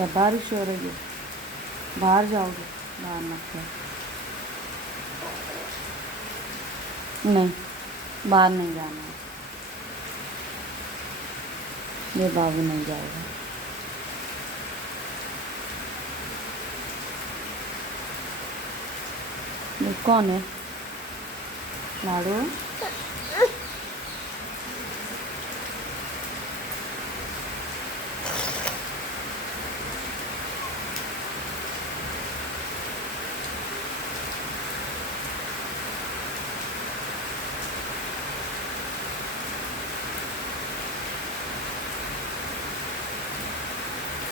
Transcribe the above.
या बारिश हो रही है, बाहर जाओगे? बाहर मत जाओ। नहीं, बाहर नहीं जाना है। ये बाबू नहीं जाएगा। ये कौन है? लाडू?